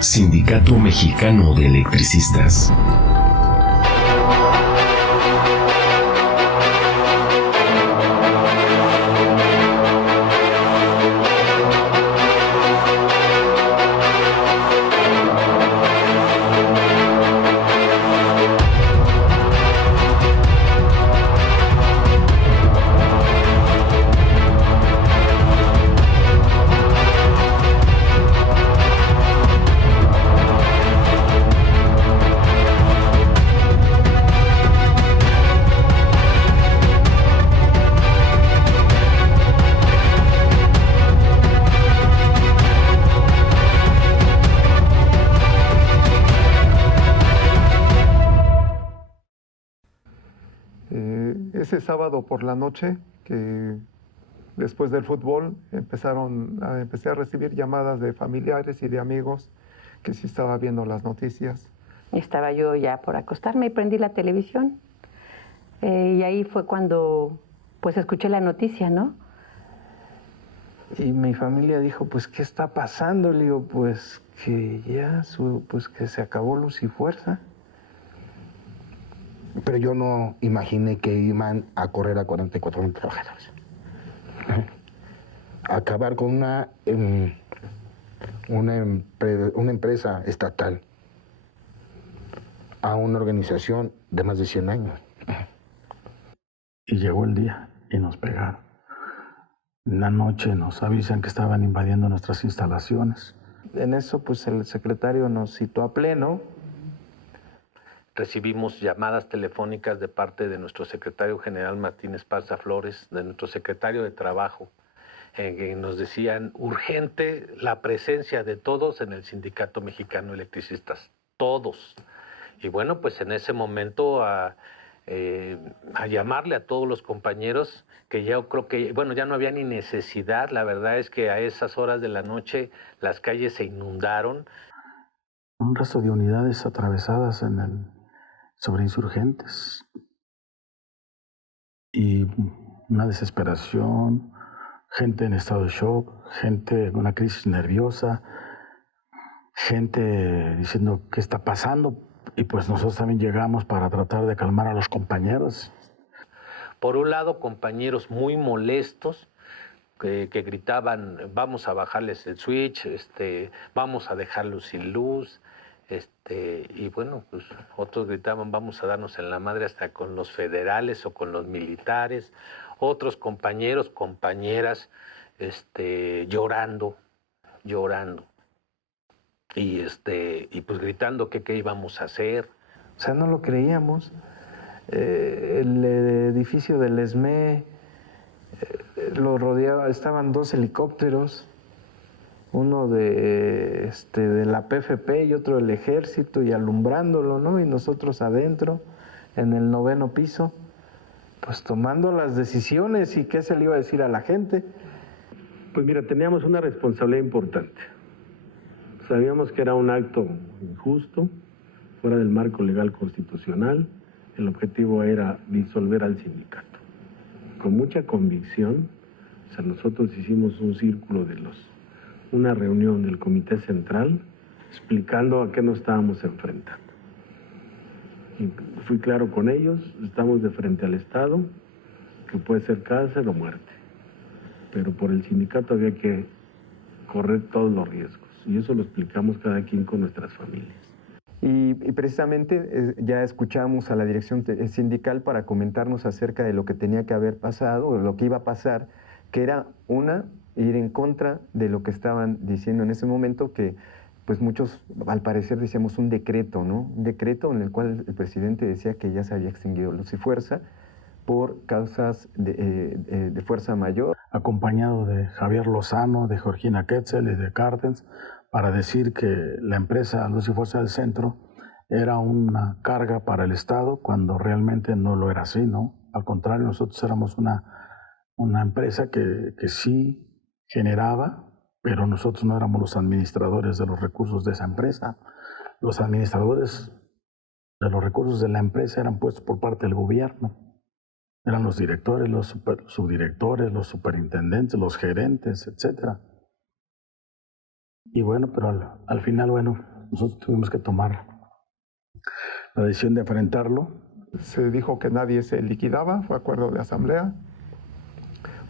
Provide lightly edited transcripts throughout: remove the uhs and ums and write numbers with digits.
Sindicato Mexicano de Electricistas. Ese sábado por la noche, que después del fútbol empecé a recibir llamadas de familiares y de amigos que sí estaba viendo las noticias. Estaba yo ya por acostarme y prendí la televisión. Y ahí fue cuando pues escuché la noticia, ¿no? Y mi familia dijo, pues, ¿qué está pasando? Le digo, pues, que ya, pues, que se acabó Luz y Fuerza. Pero yo no imaginé que iban a correr a 44,000 trabajadores. Acabar con una empresa estatal a una organización de más de 100 años. Y llegó el día y nos pegaron. En la noche nos avisan que estaban invadiendo nuestras instalaciones. En eso, pues, el secretario nos citó a pleno. Recibimos llamadas telefónicas de parte de nuestro secretario general Martín Esparza Flores, de nuestro secretario de Trabajo, que nos decían urgente la presencia de todos en el Sindicato Mexicano de Electricistas, todos. Y bueno, pues en ese momento a llamarle a todos los compañeros, que yo creo que, bueno, ya no había ni necesidad. La verdad es que a esas horas de la noche las calles se inundaron. Un resto de unidades atravesadas sobre insurgentes. Y una desesperación, gente en estado de shock, gente con una crisis nerviosa, gente diciendo qué está pasando. Y pues nosotros también llegamos para tratar de calmar a los compañeros. Por un lado, compañeros muy molestos que gritaban, vamos a bajarles el switch, vamos a dejarlos sin luz. Y bueno, pues otros gritaban, vamos a darnos en la madre hasta con los federales o con los militares. Otros compañeros, compañeras, llorando. Y pues gritando que qué íbamos a hacer. O sea, no lo creíamos. El edificio del ESME lo rodeaba, estaban 2 helicópteros, uno de la PFP y otro del Ejército, y alumbrándolo, ¿no? Y nosotros adentro, en el 9º piso, pues tomando las decisiones. ¿Y qué se le iba a decir a la gente? Pues mira, teníamos una responsabilidad importante. Sabíamos que era un acto injusto, fuera del marco legal constitucional. El objetivo era disolver al sindicato. Con mucha convicción, o sea, nosotros hicimos un círculo una reunión del Comité Central explicando a qué nos estábamos enfrentando. Y fui claro con ellos, estamos de frente al Estado, que puede ser cárcel o muerte. Pero por el sindicato había que correr todos los riesgos. Y eso lo explicamos cada quien con nuestras familias. Y precisamente ya escuchamos a la dirección sindical para comentarnos acerca de lo que tenía que haber pasado, o lo que iba a pasar, que era ir en contra de lo que estaban diciendo en ese momento, que pues muchos al parecer decíamos un decreto, ¿no? Un decreto en el cual el presidente decía que ya se había extinguido Luz y Fuerza por causas de fuerza mayor. Acompañado de Javier Lozano, de Georgina Quetzel y de Cárdenas, para decir que la empresa Luz y Fuerza del Centro era una carga para el Estado, cuando realmente no lo era así, ¿no? Al contrario, nosotros éramos una empresa que sí generaba, pero nosotros no éramos los administradores de los recursos de esa empresa. Los administradores de los recursos de la empresa eran puestos por parte del gobierno. Eran los directores, los subdirectores, los superintendentes, los gerentes, etc. Y bueno, pero al final, bueno, nosotros tuvimos que tomar la decisión de enfrentarlo. Se dijo que nadie se liquidaba, fue acuerdo de asamblea.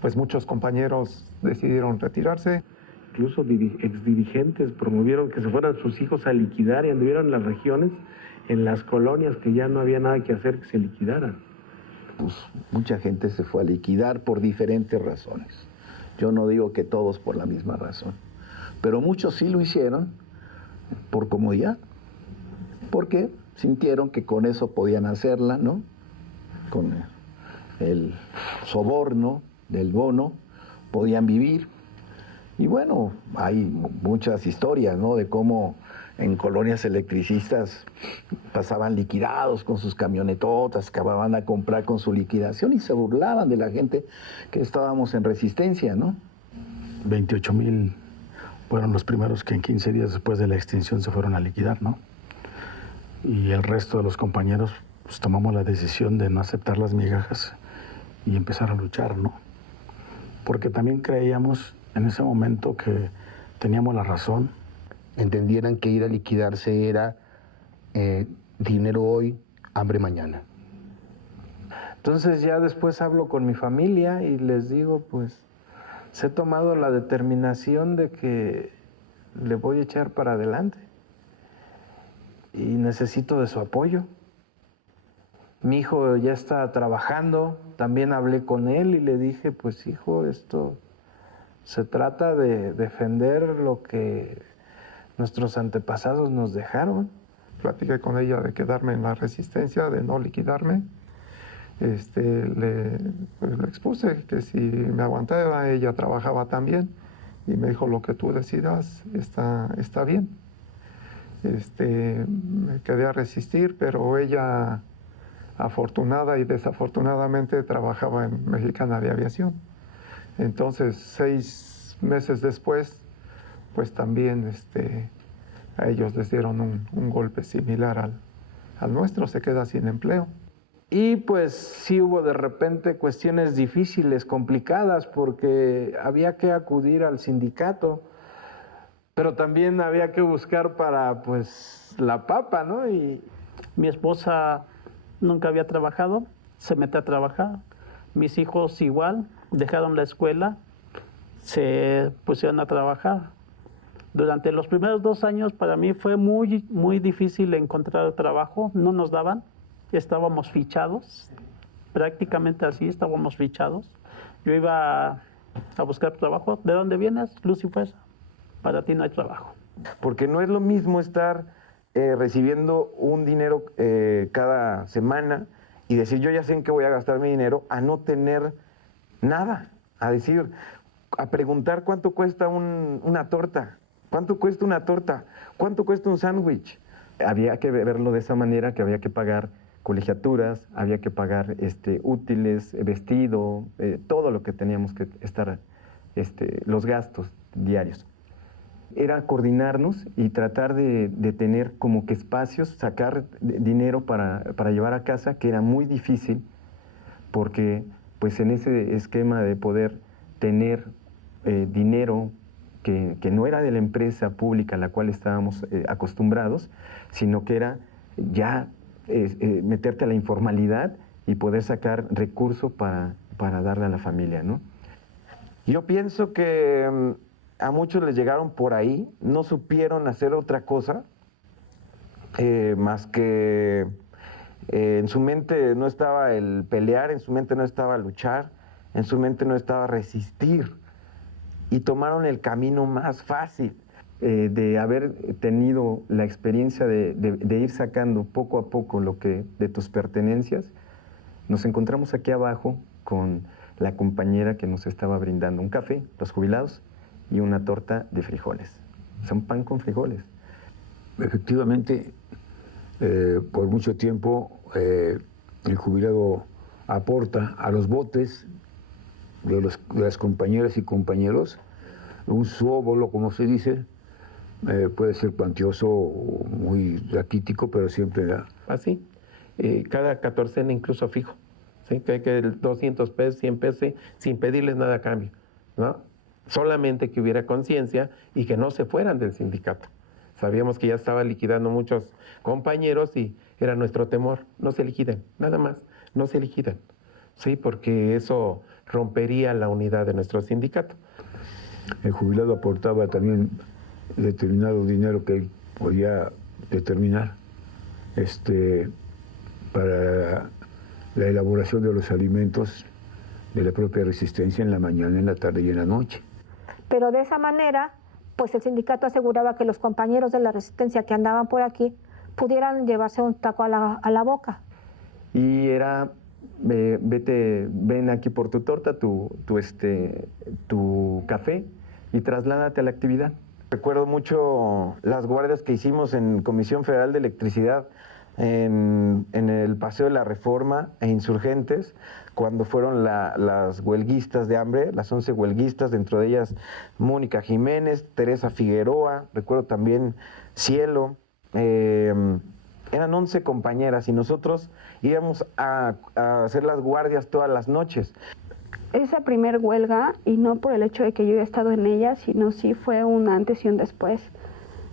Pues muchos compañeros decidieron retirarse. Incluso exdirigentes promovieron que se fueran sus hijos a liquidar y anduvieron en las regiones, en las colonias, que ya no había nada que hacer, que se liquidaran. Pues mucha gente se fue a liquidar por diferentes razones. Yo no digo que todos por la misma razón, pero muchos sí lo hicieron por comodidad, porque sintieron que con eso podían hacerla, ¿no? Con el soborno del bono podían vivir. Y bueno, hay muchas historias, ¿no? De cómo en colonias electricistas pasaban liquidados con sus camionetotas, acababan a comprar con su liquidación y se burlaban de la gente que estábamos en resistencia, ¿no? 28,000 fueron los primeros que en 15 días después de la extinción se fueron a liquidar, ¿no? Y el resto de los compañeros pues, tomamos la decisión de no aceptar las migajas y empezar a luchar, ¿no? Porque también creíamos en ese momento que teníamos la razón. Entendieran que ir a liquidarse era dinero hoy, hambre mañana. Entonces ya después hablo con mi familia y les digo, pues, he tomado la determinación de que le voy a echar para adelante y necesito de su apoyo. Mi hijo ya está trabajando, también hablé con él y le dije, pues hijo, esto se trata de defender lo que nuestros antepasados nos dejaron. Platiqué con ella de quedarme en la resistencia, de no liquidarme. Pues le expuse que si me aguantaba, ella trabajaba también. Y me dijo, lo que tú decidas está bien. Me quedé a resistir, pero ella, afortunada y desafortunadamente, trabajaba en Mexicana de Aviación. Entonces, 6 meses después, pues también a ellos les dieron un golpe similar al nuestro, se queda sin empleo. Y pues sí hubo de repente cuestiones difíciles, complicadas, porque había que acudir al sindicato, pero también había que buscar para pues la papa, ¿no? Y mi esposa nunca había trabajado, se metió a trabajar. Mis hijos igual, dejaron la escuela, se pusieron a trabajar. Durante los primeros 2 años para mí fue muy difícil encontrar trabajo, no nos daban, estábamos fichados, prácticamente así estábamos fichados. Yo iba a buscar trabajo, ¿de dónde vienes? Luz y Fuerza, para ti no hay trabajo. Porque no es lo mismo estar recibiendo un dinero cada semana y decir yo ya sé en qué voy a gastar mi dinero, a no tener nada, a preguntar cuánto cuesta una torta. ¿Cuánto cuesta una torta? ¿Cuánto cuesta un sándwich? Había que verlo de esa manera, que había que pagar colegiaturas, había que pagar útiles, vestido, todo lo que teníamos que estar, los gastos diarios. Era coordinarnos y tratar de tener como que espacios, sacar dinero para llevar a casa, que era muy difícil, porque pues en ese esquema de poder tener dinero que no era de la empresa pública a la cual estábamos acostumbrados, sino que era ya meterte a la informalidad y poder sacar recursos para darle a la familia, ¿no? Yo pienso que a muchos les llegaron por ahí, no supieron hacer otra cosa, más que en su mente no estaba el pelear, en su mente no estaba luchar, en su mente no estaba resistir. Y tomaron el camino más fácil. De haber tenido la experiencia de ir sacando poco a poco lo que de tus pertenencias, nos encontramos aquí abajo con la compañera que nos estaba brindando un café, los jubilados, y una torta de frijoles. O sea, un pan con frijoles. Efectivamente, por mucho tiempo el jubilado aporta a los botes de las compañeras y compañeros, un suóbolo, como se dice, puede ser cuantioso o muy raquítico, pero siempre da. Así, cada catorcena incluso fijo, ¿sí? Que 200 pesos, 100 pesos, sin pedirles nada a cambio, ¿no? Solamente que hubiera conciencia y que no se fueran del sindicato. Sabíamos que ya estaba liquidando muchos compañeros y era nuestro temor, no se liquiden, nada más, no se liquiden, sí, porque eso rompería la unidad de nuestro sindicato. El jubilado aportaba también determinado dinero que él podía determinar para la elaboración de los alimentos de la propia resistencia en la mañana, en la tarde y en la noche. Pero de esa manera, pues el sindicato aseguraba que los compañeros de la resistencia que andaban por aquí pudieran llevarse un taco a la boca. Y era, ven aquí por tu torta, tu café y trasládate a la actividad. Recuerdo mucho las guardias que hicimos en Comisión Federal de Electricidad, en el Paseo de la Reforma e Insurgentes, cuando fueron las huelguistas de hambre, las 11 huelguistas, dentro de ellas Mónica Jiménez, Teresa Figueroa, recuerdo también Cielo. Eran 11 compañeras y nosotros íbamos a hacer las guardias todas las noches. Esa primer huelga, y no por el hecho de que yo haya estado en ella, sino sí fue un antes y un después,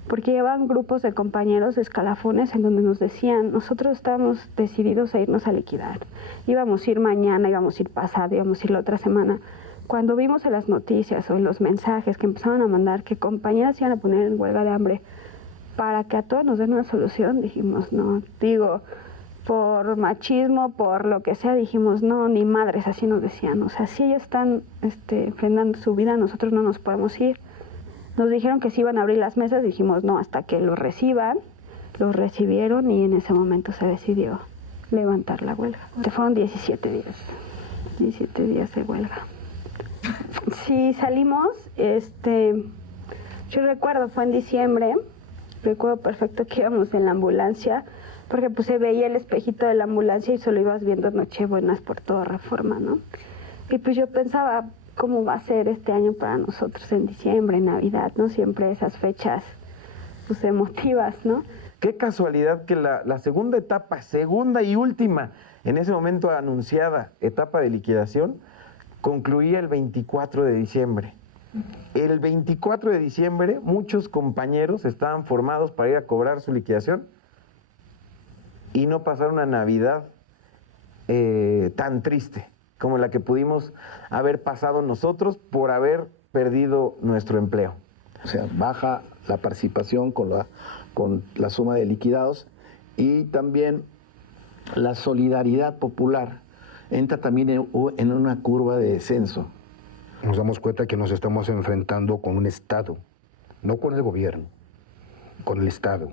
porque llevaban grupos de compañeros de escalafones en donde nos decían, nosotros estábamos decididos a irnos a liquidar, íbamos a ir mañana, íbamos a ir pasado, íbamos a ir la otra semana. Cuando vimos en las noticias o en los mensajes que empezaban a mandar que compañeras iban a poner en huelga de hambre para que a todos nos den una solución, dijimos, no, digo, por machismo, por lo que sea, dijimos, no, ni madres, así nos decían. O sea, si ellos están frenando su vida, nosotros no nos podemos ir. Nos dijeron que se iban a abrir las mesas, dijimos, no, hasta que lo reciban. Los recibieron y en ese momento se decidió levantar la huelga. Fueron 17 días de huelga. Sí, salimos, yo recuerdo, fue en diciembre, recuerdo perfecto que íbamos en la ambulancia, porque pues se veía el espejito de la ambulancia y solo ibas viendo Nochebuenas por toda Reforma, ¿no? Y pues yo pensaba, ¿cómo va a ser este año para nosotros en diciembre, en Navidad, ¿no? Siempre esas fechas, pues emotivas, ¿no? Qué casualidad que la segunda etapa, segunda y última, en ese momento anunciada etapa de liquidación, concluía el 24 de diciembre. El 24 de diciembre muchos compañeros estaban formados para ir a cobrar su liquidación y no pasar una Navidad tan triste como la que pudimos haber pasado nosotros por haber perdido nuestro empleo. O sea, baja la participación con la suma de liquidados y también la solidaridad popular entra también en una curva de descenso. Nos damos cuenta que nos estamos enfrentando con un Estado, no con el gobierno, con el Estado.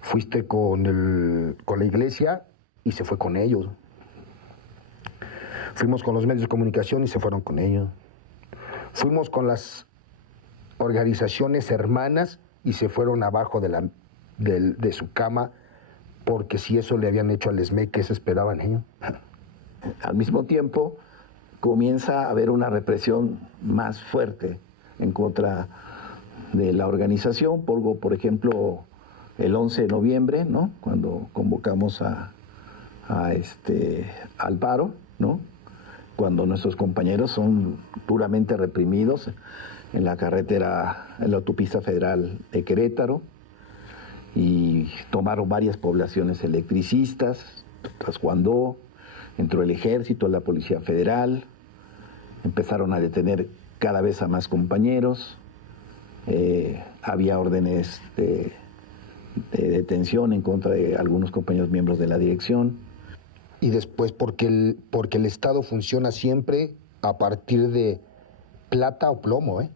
Fuiste con la iglesia y se fue con ellos. Fuimos con los medios de comunicación y se fueron con ellos. Fuimos con las organizaciones hermanas y se fueron abajo de su cama, porque si eso le habían hecho al ESME, ¿qué se esperaban ellos? Al mismo tiempo, comienza a haber una represión más fuerte en contra de la organización, por ejemplo, el 11 de noviembre, ¿no? Cuando convocamos al paro, ¿no? Cuando nuestros compañeros son duramente reprimidos en la carretera, en la autopista federal de Querétaro, y tomaron varias poblaciones electricistas, Tascuandó, entró el ejército, la Policía Federal, empezaron a detener cada vez a más compañeros, había órdenes de detención en contra de algunos compañeros miembros de la dirección. Y después porque el Estado funciona siempre a partir de plata o plomo, ¿eh?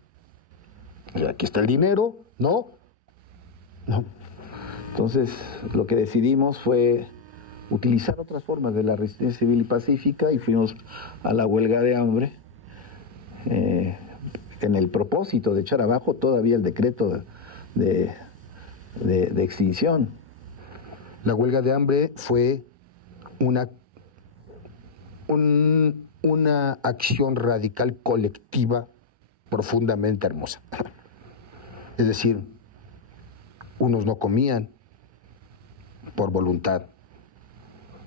O sea, aquí está el dinero, ¿no? No. Entonces, lo que decidimos fue utilizar otras formas de la resistencia civil y pacífica y fuimos a la huelga de hambre en el propósito de echar abajo todavía el decreto de extinción. La huelga de hambre fue una acción radical colectiva profundamente hermosa. Es decir, unos no comían por voluntad,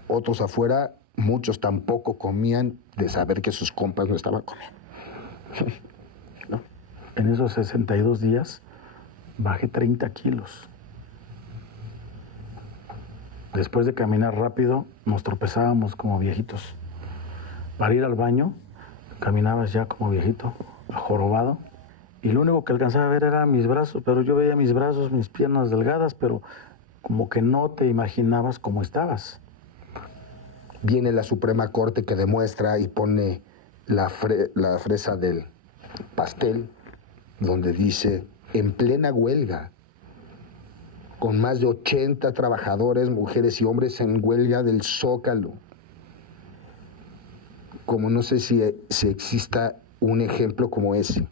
otros afuera, muchos tampoco comían de saber que sus compas no estaban comiendo. En esos 62 días bajé 30 kilos. Después de caminar rápido, nos tropezábamos como viejitos. Para ir al baño, caminabas ya como viejito, jorobado. Y lo único que alcanzaba a ver era mis brazos, pero yo veía mis brazos, mis piernas delgadas, pero como que no te imaginabas cómo estabas. Viene la Suprema Corte que demuestra y pone la fresa del pastel, donde dice, en plena huelga, con más de 80 trabajadores, mujeres y hombres en huelga del Zócalo. Como no sé si exista un ejemplo como ese,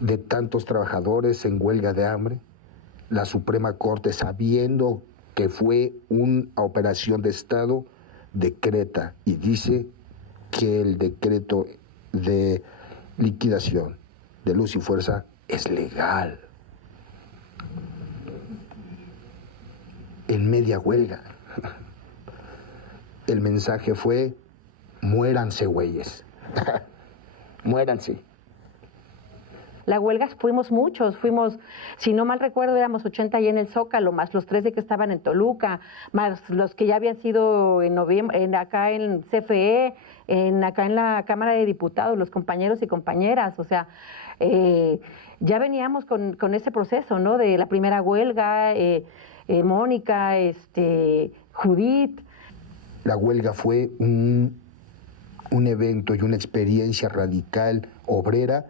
de tantos trabajadores en huelga de hambre, la Suprema Corte, sabiendo que fue una operación de Estado, decreta y dice que el decreto de liquidación de Luz y Fuerza es legal. En media huelga. El mensaje fue, muéranse, güeyes. Muéranse. La huelga fuimos muchos, si no mal recuerdo, éramos 80 ahí en el Zócalo, más los 13 que estaban en Toluca, más los que ya habían sido en noviembre, acá en CFE, acá en la Cámara de Diputados, los compañeros y compañeras, o sea, ya veníamos con ese proceso, ¿no? De la primera huelga, Mónica, Judith. La huelga fue un evento y una experiencia radical, obrera,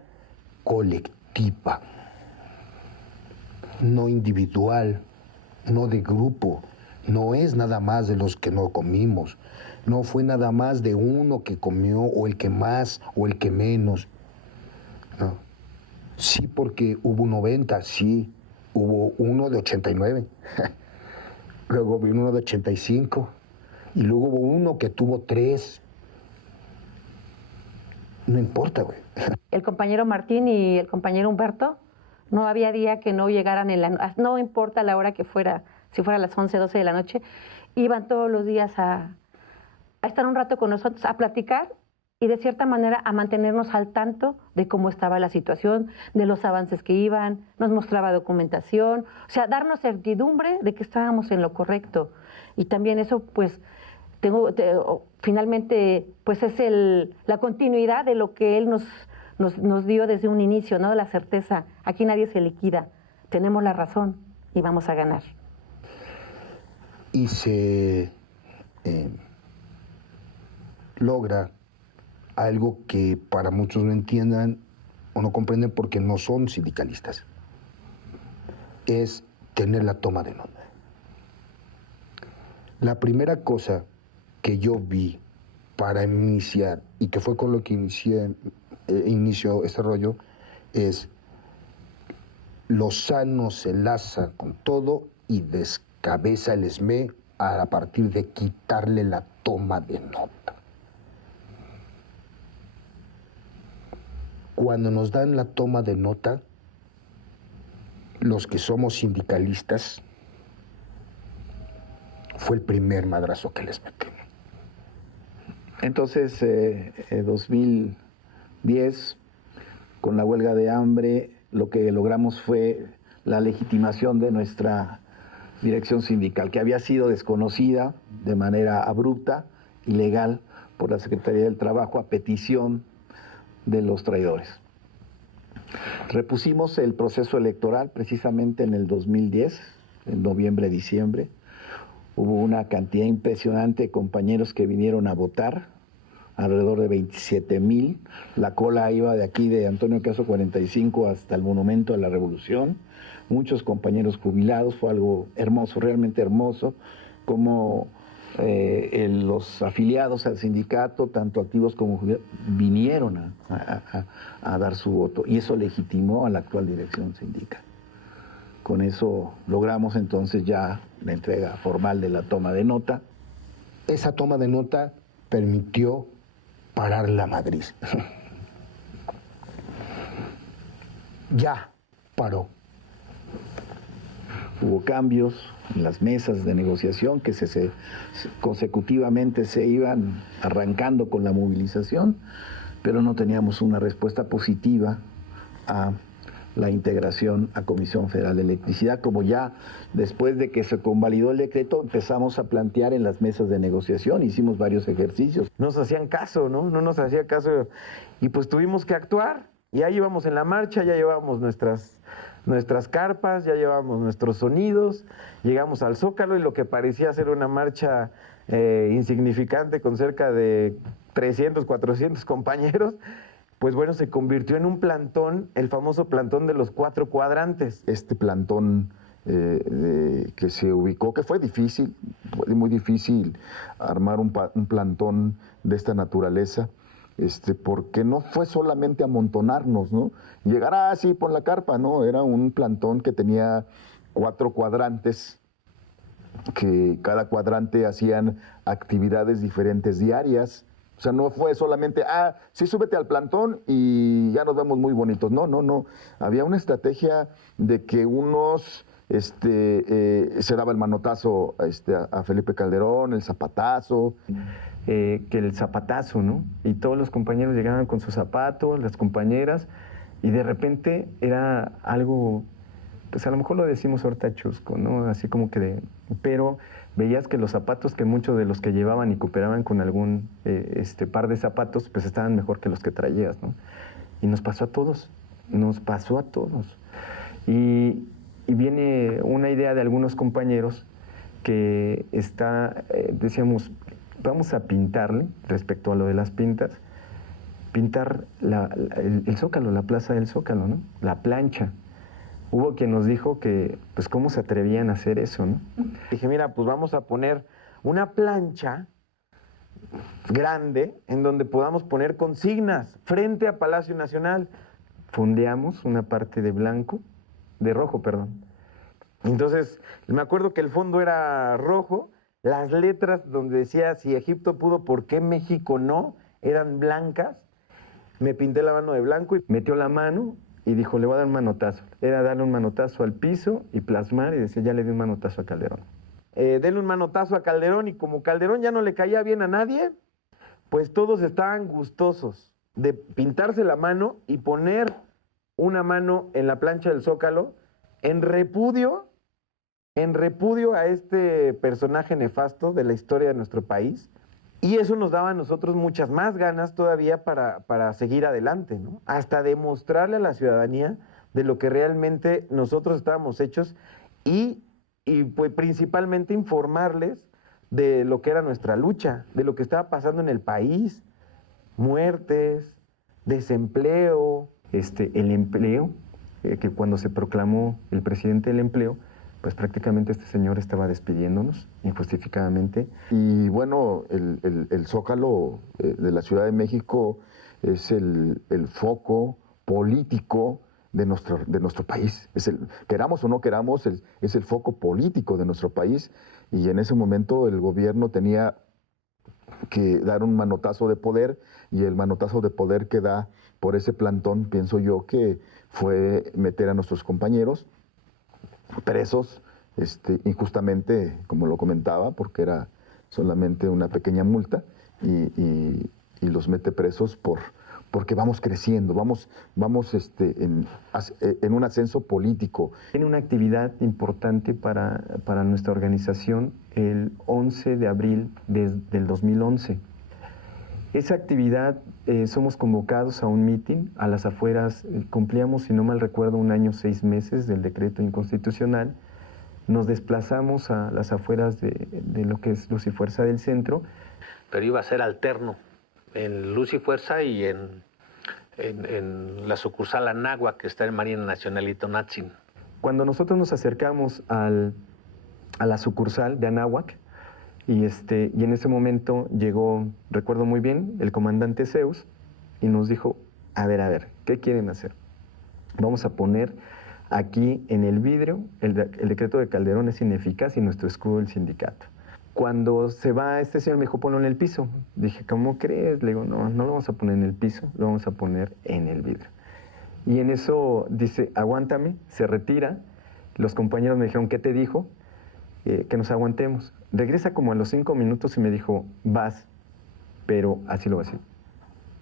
colectiva, no individual, no de grupo, no es nada más de los que no comimos, no fue nada más de uno que comió o el que más o el que menos, no. Sí, porque hubo 90, sí, hubo uno de 89, luego vino uno de 85 y luego hubo uno que tuvo 3. No importa, güey. El compañero Martín y el compañero Humberto, no había día que no llegaran no importa la hora que fuera, si fuera a las 11, 12 de la noche, iban todos los días a estar un rato con nosotros, a platicar y de cierta manera a mantenernos al tanto de cómo estaba la situación, de los avances que iban, nos mostraba documentación, o sea, darnos certidumbre de que estábamos en lo correcto. Y también eso, pues, finalmente, pues es la continuidad de lo que él nos dio desde un inicio, ¿no? La certeza, aquí nadie se liquida, tenemos la razón y vamos a ganar. Y se logra algo que para muchos no entiendan o no comprenden porque no son sindicalistas, es tener la toma de nota. La primera cosa que yo vi para iniciar, y que fue con lo que inició este rollo, es Lozano se laza con todo y descabeza el SME a partir de quitarle la toma de nota. Cuando nos dan la toma de nota, los que somos sindicalistas, fue el primer madrazo que les metimos. Entonces, 2010, con la huelga de hambre, lo que logramos fue la legitimación de nuestra dirección sindical, que había sido desconocida de manera abrupta, ilegal, por la Secretaría del Trabajo a petición de los traidores. Repusimos el proceso electoral precisamente en el 2010, en noviembre, diciembre. Hubo una cantidad impresionante de compañeros que vinieron a votar, alrededor de 27,000. La cola iba de aquí, de Antonio Caso 45 hasta el Monumento a la Revolución. Muchos compañeros jubilados, fue algo hermoso, realmente hermoso, como los afiliados al sindicato, tanto activos como jubilados, vinieron a dar su voto. Y eso legitimó a la actual dirección sindical. Con eso logramos entonces ya la entrega formal de la toma de nota. Esa toma de nota permitió parar la Madrid. Ya paró. Hubo cambios en las mesas de negociación que consecutivamente se iban arrancando con la movilización, pero no teníamos una respuesta positiva a la integración a Comisión Federal de Electricidad, como ya después de que se convalidó el decreto empezamos a plantear en las mesas de negociación, hicimos varios ejercicios. Nos hacían caso, ¿no? No nos hacía caso y pues tuvimos que actuar. Ya íbamos en la marcha, ya llevábamos nuestras carpas, ya llevábamos nuestros sonidos, llegamos al Zócalo y lo que parecía ser una marcha insignificante con cerca de 300, 400 compañeros, pues bueno, se convirtió en un plantón, el famoso plantón de los 4 cuadrantes. Este plantón que se ubicó, que fue difícil, muy difícil armar un plantón de esta naturaleza, porque no fue solamente amontonarnos, ¿no? Llegar así por la carpa, no, era un plantón que tenía 4 cuadrantes, que cada cuadrante hacían actividades diferentes diarias. O sea, no fue solamente, sí, súbete al plantón y ya nos vemos muy bonitos. No, no, no. Había una estrategia de que unos se daba el manotazo a Felipe Calderón, el zapatazo. Que el zapatazo, ¿no? Y todos los compañeros llegaban con sus zapatos, las compañeras, y de repente era algo, pues a lo mejor lo decimos ahorita chusco, ¿no? Así como que pero veías que los zapatos que muchos de los que llevaban y cooperaban con algún par de zapatos, pues estaban mejor que los que traías, ¿no? Y nos pasó a todos, Y viene una idea de algunos compañeros que decíamos, vamos a pintarle, respecto a lo de las pintas, pintar el Zócalo, la plaza del Zócalo, ¿no? La plancha. Hubo quien nos dijo que, pues, ¿cómo se atrevían a hacer eso, no? Dije, mira, pues vamos a poner una plancha grande en donde podamos poner consignas frente a Palacio Nacional. Fondeamos una parte de rojo. Entonces, me acuerdo que el fondo era rojo, las letras donde decía, si Egipto pudo, ¿por qué México no?, eran blancas. Me pinté la mano de blanco y metió la mano y dijo, le voy a dar un manotazo. Era darle un manotazo al piso y plasmar y decir, ya le di un manotazo a Calderón. Denle un manotazo a Calderón y como Calderón ya no le caía bien a nadie, pues todos estaban gustosos de pintarse la mano y poner una mano en la plancha del Zócalo en repudio a este personaje nefasto de la historia de nuestro país. Y eso nos daba a nosotros muchas más ganas todavía para seguir adelante, ¿no? Hasta demostrarle a la ciudadanía de lo que realmente nosotros estábamos hechos y pues principalmente informarles de lo que era nuestra lucha, de lo que estaba pasando en el país, muertes, desempleo. El empleo, que cuando se proclamó el presidente del empleo, pues prácticamente este señor estaba despidiéndonos injustificadamente. Y bueno, el Zócalo de la Ciudad de México es el foco político de nuestro país. Queramos o no queramos, es el foco político de nuestro país. Y en ese momento el gobierno tenía que dar un manotazo de poder, y el manotazo de poder que da por ese plantón, pienso yo, que fue meter a nuestros compañeros presos injustamente, como lo comentaba, porque era solamente una pequeña multa, y los mete presos porque vamos creciendo, vamos en un ascenso político. Tiene una actividad importante para nuestra organización el 11 de abril del 2011. Esa actividad, somos convocados a un mitin a las afueras, cumplíamos, si no mal recuerdo, 1 año 6 meses del decreto inconstitucional. Nos desplazamos a las afueras de lo que es Luz y Fuerza del centro. Pero iba a ser alterno en Luz y Fuerza y en la sucursal Anáhuac, que está en Marina Nacional y Tonantzin. Cuando nosotros nos acercamos a la sucursal de Anáhuac, y en ese momento llegó, recuerdo muy bien, el comandante Zeus y nos dijo, a ver, ¿qué quieren hacer? Vamos a poner aquí en el vidrio, el decreto de Calderón es ineficaz y nuestro escudo del sindicato. Cuando se va este señor me dijo, ponlo en el piso. Dije, ¿cómo crees? Le digo, no lo vamos a poner en el piso, lo vamos a poner en el vidrio. Y en eso dice, aguántame, se retira. Los compañeros me dijeron, ¿qué te dijo? Que nos aguantemos. Regresa como a los 5 minutos y me dijo, vas, pero así lo voy a decir,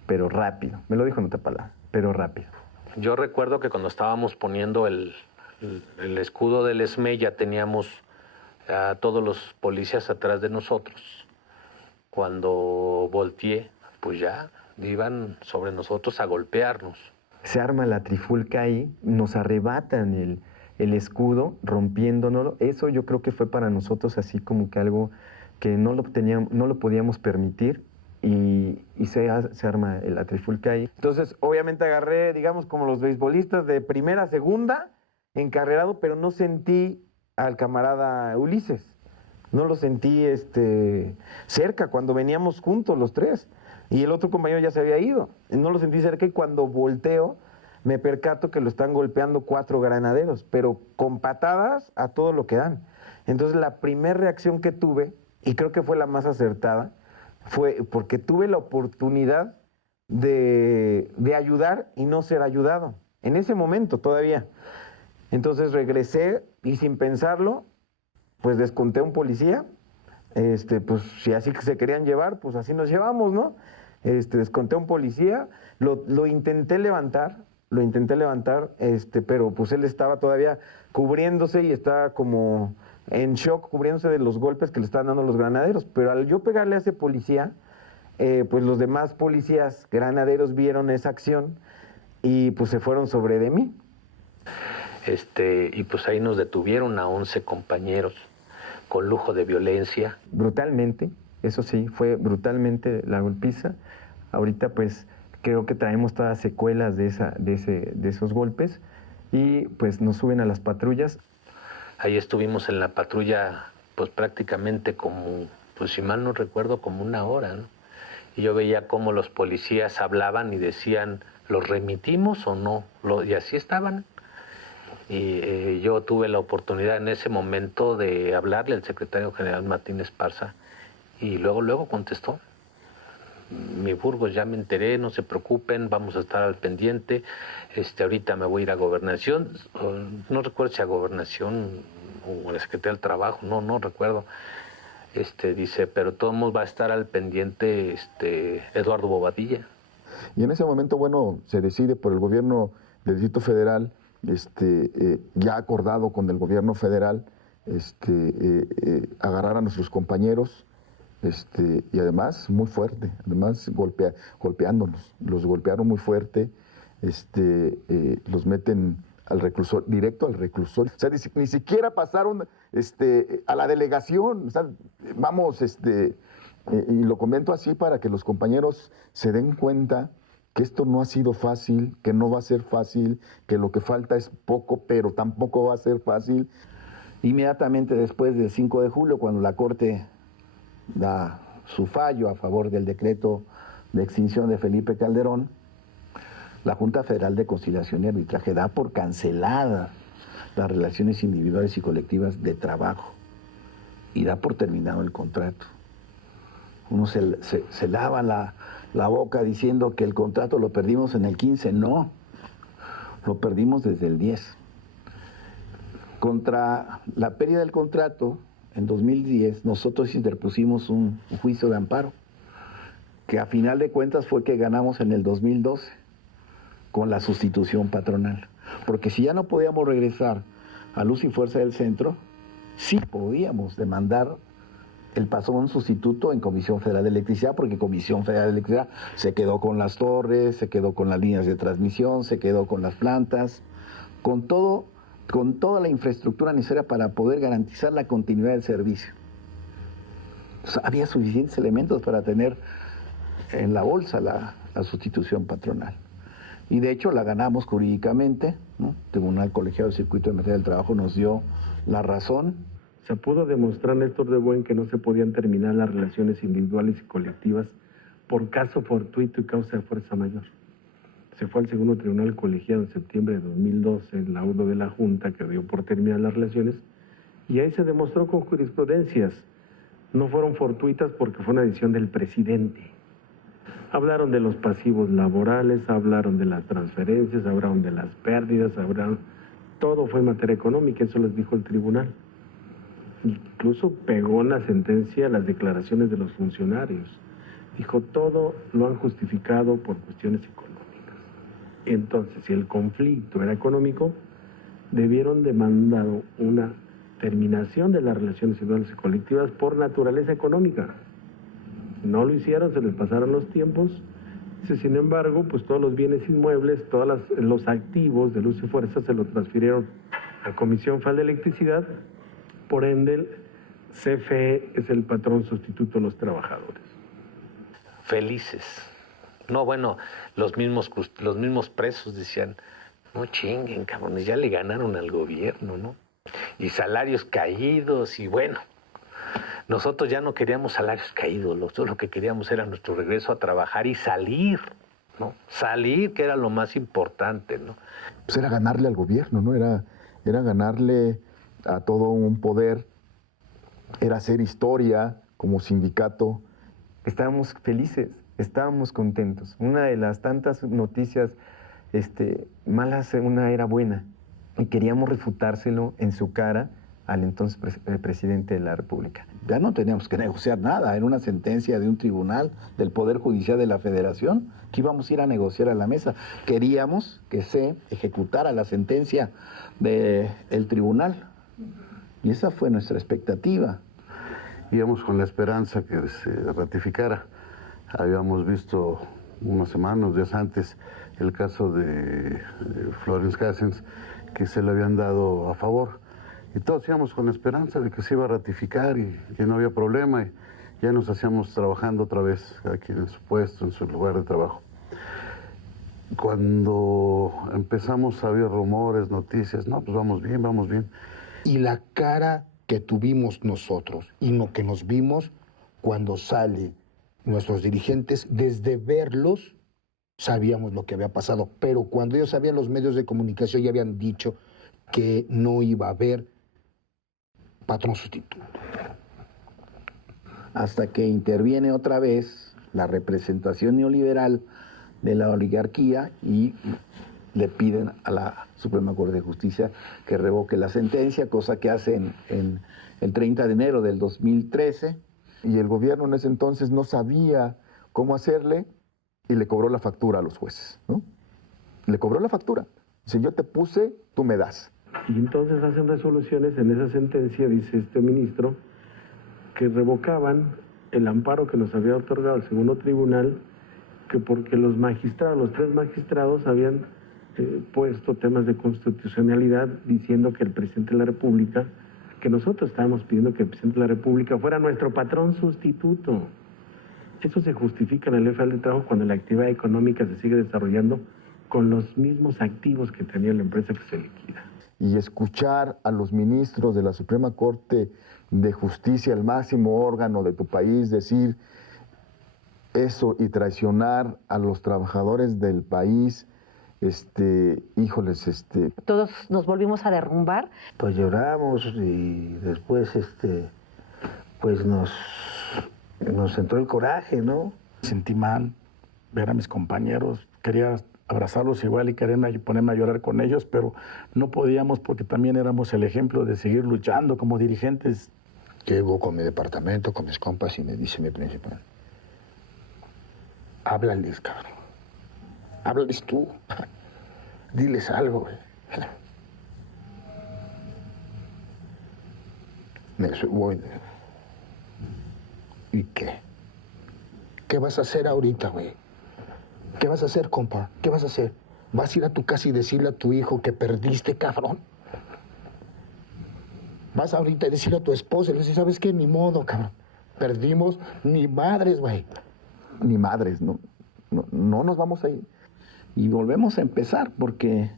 pero rápido. Me lo dijo en otra palabra, pero rápido. Yo recuerdo que cuando estábamos poniendo el escudo del ESME ya teníamos a todos los policías atrás de nosotros. Cuando volteé, pues ya iban sobre nosotros a golpearnos. Se arma la trifulca ahí, nos arrebatan el escudo, rompiéndonos. Eso yo creo que fue para nosotros así como que algo que no lo podíamos permitir y se arma la trifulca ahí. Entonces, obviamente agarré, digamos, como los beisbolistas de primera a segunda, encarrerado, pero no sentí al camarada Ulises. No lo sentí cerca cuando veníamos juntos los tres. Y el otro compañero ya se había ido. No lo sentí cerca y cuando volteo me percato que lo están golpeando 4 granaderos, pero con patadas a todo lo que dan. Entonces la primera reacción que tuve, y creo que fue la más acertada, fue porque tuve la oportunidad de ayudar y no ser ayudado. En ese momento todavía. Entonces regresé y sin pensarlo, pues desconté a un policía. Pues si así que se querían llevar, pues así nos llevamos, ¿no? Desconté a un policía, lo intenté levantar, pero pues él estaba todavía cubriéndose y estaba como en shock, cubriéndose de los golpes que le estaban dando los granaderos. Pero al yo pegarle a ese policía, pues los demás policías granaderos vieron esa acción y pues se fueron sobre de mí. Y pues ahí nos detuvieron a 11 compañeros con lujo de violencia. Brutalmente, eso sí, fue brutalmente la golpiza. Ahorita pues creo que traemos todas las secuelas de esos golpes y pues nos suben a las patrullas. Ahí estuvimos en la patrulla pues prácticamente como, pues si mal no recuerdo, como 1 hora, ¿no? Y yo veía cómo los policías hablaban y decían, ¿los remitimos o no? Y así estaban. Y yo tuve la oportunidad en ese momento de hablarle al secretario general Martín Esparza y luego contestó. Mi Burgos, ya me enteré, no se preocupen, vamos a estar al pendiente. Ahorita me voy a ir a Gobernación, no recuerdo si a Gobernación o a la Secretaría del Trabajo, no recuerdo. Dice, pero todo el mundo va a estar al pendiente Eduardo Bobadilla. Y en ese momento, bueno, se decide por el gobierno del Distrito Federal, ya acordado con el gobierno federal, agarrar a nuestros compañeros, y además muy fuerte, además golpeándonos, los golpearon muy fuerte, los meten al reclusorio, directo al reclusorio, o sea, ni siquiera pasaron a la delegación, o sea, vamos, y lo comento así para que los compañeros se den cuenta que esto no ha sido fácil, que no va a ser fácil, que lo que falta es poco, pero tampoco va a ser fácil. Inmediatamente después del 5 de julio, cuando la Corte da su fallo a favor del decreto de extinción de Felipe Calderón, la Junta Federal de Conciliación y Arbitraje da por cancelada las relaciones individuales y colectivas de trabajo y da por terminado el contrato. Uno se lava la boca diciendo que el contrato lo perdimos en el 15, no, lo perdimos desde el 10. Contra la pérdida del contrato, en 2010, nosotros interpusimos un juicio de amparo, que a final de cuentas fue que ganamos en el 2012, con la sustitución patronal. Porque si ya no podíamos regresar a Luz y Fuerza del Centro, sí podíamos demandar el pasón sustituto en Comisión Federal de Electricidad, porque Comisión Federal de Electricidad se quedó con las torres, se quedó con las líneas de transmisión, se quedó con las plantas, con toda la infraestructura necesaria para poder garantizar la continuidad del servicio. O sea, había suficientes elementos para tener en la bolsa la sustitución patronal. Y de hecho la ganamos jurídicamente, ¿no? El Tribunal Colegiado del Circuito de Materia del Trabajo nos dio la razón. Se pudo demostrar, Néstor de Buen, que no se podían terminar las relaciones individuales y colectivas por caso fortuito y causa de fuerza mayor. Se fue al segundo tribunal colegiado en septiembre de 2012, en laudo de la Junta que dio por terminar las relaciones, y ahí se demostró con jurisprudencias. No fueron fortuitas porque fue una decisión del presidente. Hablaron de los pasivos laborales, hablaron de las transferencias, hablaron de las pérdidas, todo fue en materia económica, eso les dijo el tribunal. Incluso pegó en la sentencia las declaraciones de los funcionarios. Dijo, todo lo han justificado por cuestiones económicas. Entonces, si el conflicto era económico, debieron demandar una terminación de las relaciones individuales y colectivas por naturaleza económica. No lo hicieron, se les pasaron los tiempos. Sin embargo, pues todos los bienes inmuebles, todos los activos de Luz y Fuerza se lo transfirieron a Comisión Federal de Electricidad. Por ende, el CFE es el patrón sustituto de los trabajadores. Felices. No, bueno, los mismos presos decían, no chinguen, cabrones, ya le ganaron al gobierno, ¿no? Y salarios caídos, y bueno, nosotros ya no queríamos salarios caídos, nosotros lo que queríamos era nuestro regreso a trabajar y salir, ¿no? Salir, que era lo más importante, ¿no? Pues era ganarle al gobierno, ¿no? Era ganarle a todo un poder, era hacer historia como sindicato. Estábamos felices, estábamos contentos. Una de las tantas noticias malas, una era buena, y queríamos refutárselo en su cara al entonces presidente de la República. Ya no teníamos que negociar nada, era una sentencia de un tribunal del Poder Judicial de la Federación que íbamos a ir a negociar a la mesa. Queríamos que se ejecutara la sentencia del tribunal y esa fue nuestra expectativa. Íbamos con la esperanza que se ratificara. Habíamos visto unas semanas, unos días antes, el caso de Florence Cassens, que se le habían dado a favor. Y todos íbamos con la esperanza de que se iba a ratificar y que no había problema. Y ya nos hacíamos trabajando otra vez aquí en su puesto, en su lugar de trabajo. Cuando empezamos a ver rumores, noticias, no, pues vamos bien, vamos bien. Y la cara que tuvimos nosotros y lo que nos vimos cuando salen nuestros dirigentes, desde verlos sabíamos lo que había pasado, pero cuando ellos sabían, los medios de comunicación ya habían dicho que no iba a haber patrón sustituto. Hasta que interviene otra vez la representación neoliberal de la oligarquía y le piden a la Suprema Corte de Justicia que revoque la sentencia, cosa que hacen en el 30 de enero del 2013. Y el gobierno en ese entonces no sabía cómo hacerle y le cobró la factura a los jueces, ¿no? Le cobró la factura. Si yo te puse, tú me das. Y entonces hacen resoluciones en esa sentencia, dice este ministro, que revocaban el amparo que nos había otorgado el segundo tribunal, que porque los magistrados, los 3 magistrados, habían puesto temas de constitucionalidad diciendo que el presidente de la República, que nosotros estábamos pidiendo que el presidente de la República fuera nuestro patrón sustituto. Eso se justifica en el Ley Federal de Trabajo cuando la actividad económica se sigue desarrollando con los mismos activos que tenía la empresa que se liquida. Y escuchar a los ministros de la Suprema Corte de Justicia, el máximo órgano de tu país, decir eso y traicionar a los trabajadores del país, híjoles, Todos nos volvimos a derrumbar. Pues lloramos y después, pues nos entró el coraje, ¿no? Sentí mal ver a mis compañeros, quería abrazarlos igual y ponerme a llorar con ellos, pero no podíamos porque también éramos el ejemplo de seguir luchando como dirigentes. Llego con mi departamento, con mis compas y me dice mi principal, háblales, cabrón, háblales tú, diles algo, güey. Me voy. ¿Y qué? ¿Qué vas a hacer ahorita, güey? ¿Qué vas a hacer, compa? ¿Qué vas a hacer? ¿Vas a ir a tu casa y decirle a tu hijo que perdiste, cabrón? Vas ahorita a decirle a tu esposa y le dices, ¿sabes qué? Ni modo, cabrón. Perdimos ni madres, güey. Ni madres, no nos vamos a ir. Y volvemos a empezar porque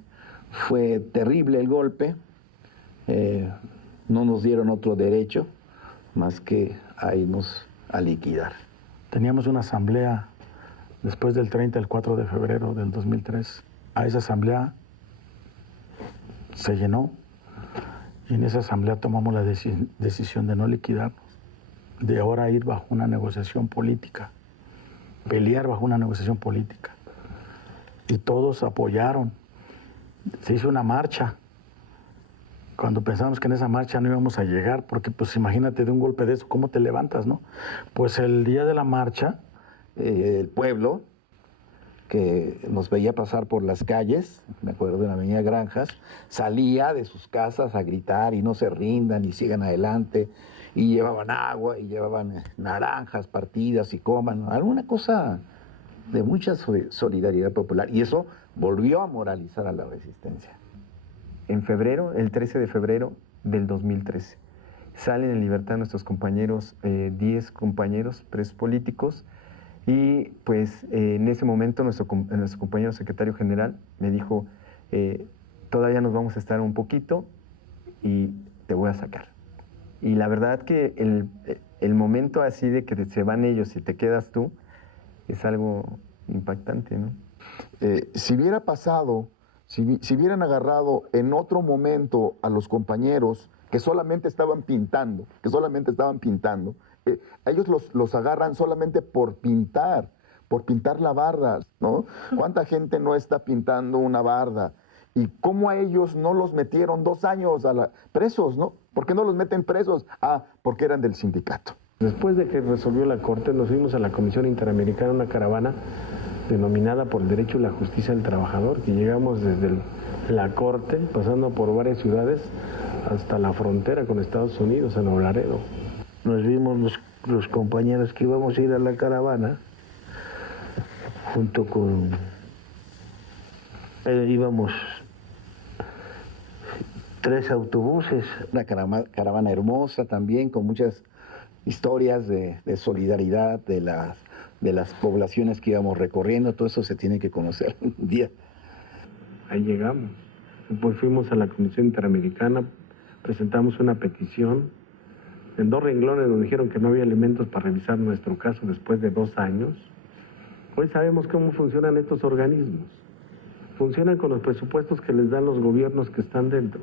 fue terrible el golpe. No nos dieron otro derecho más que a irnos a liquidar. Teníamos una asamblea después del 30 al 4 de febrero del 2003. A esa asamblea se llenó y en esa asamblea tomamos la decisión de no liquidarnos, de ahora ir bajo una negociación política, pelear bajo una negociación política. Y todos apoyaron. Se hizo una marcha. Cuando pensamos que en esa marcha no íbamos a llegar, porque pues imagínate de un golpe de eso, ¿cómo te levantas, no? Pues el día de la marcha, el pueblo que nos veía pasar por las calles, me acuerdo en la avenida Granjas, salía de sus casas a gritar y no se rindan y sigan adelante, y llevaban agua y llevaban naranjas partidas y coman, alguna cosa de mucha solidaridad popular, y eso volvió a moralizar a la resistencia. En febrero, el 13 de febrero del 2013, salen en libertad nuestros compañeros, 10 compañeros presos políticos, y pues en ese momento nuestro compañero secretario general me dijo, todavía nos vamos a estar un poquito y te voy a sacar. Y la verdad que el momento así de que se van ellos y te quedas tú, es algo impactante, ¿no? Si hubiera pasado, si hubieran agarrado en otro momento a los compañeros que solamente estaban pintando, ellos los agarran solamente por pintar la barda, ¿no? ¿Cuánta gente no está pintando una barda? ¿Y cómo a ellos no los metieron 2 años presos, no? ¿Por qué no los meten presos? Ah, porque eran del sindicato. Después de que resolvió la Corte, nos fuimos a la Comisión Interamericana, una caravana denominada por el Derecho y la Justicia del Trabajador, que llegamos desde la Corte, pasando por varias ciudades, hasta la frontera con Estados Unidos, en Nuevo Laredo. Nos vimos los compañeros que íbamos a ir a la caravana, junto con... íbamos 3 autobuses. Una caravana hermosa también, con muchas historias de solidaridad de las poblaciones que íbamos recorriendo. Todo eso se tiene que conocer un día. Ahí llegamos. Después fuimos a la Comisión Interamericana, presentamos una petición. En 2 renglones nos dijeron que no había elementos para revisar nuestro caso después de 2 años. Hoy sabemos cómo funcionan estos organismos. Funcionan con los presupuestos que les dan los gobiernos que están dentro.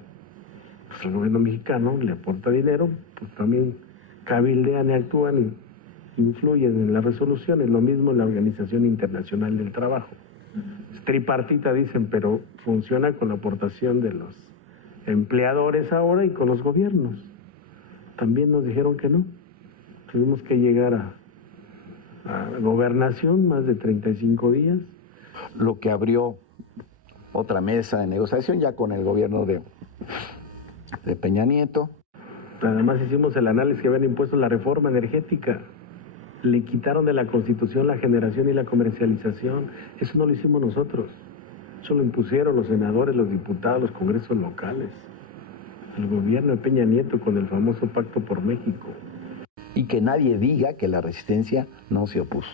Pues el gobierno mexicano le aporta dinero, pues también cabildean y actúan y influyen en las resoluciones. Lo mismo en la Organización Internacional del Trabajo. Es tripartita, dicen, pero funciona con la aportación de los empleadores ahora y con los gobiernos. También nos dijeron que no. Tuvimos que llegar a gobernación, más de 35 días. Lo que abrió otra mesa de negociación ya con el gobierno de Peña Nieto. Además hicimos el análisis que habían impuesto la reforma energética. Le quitaron de la Constitución la generación y la comercialización. Eso no lo hicimos nosotros. Eso lo impusieron los senadores, los diputados, los congresos locales. El gobierno de Peña Nieto con el famoso Pacto por México. Y que nadie diga que la resistencia no se opuso.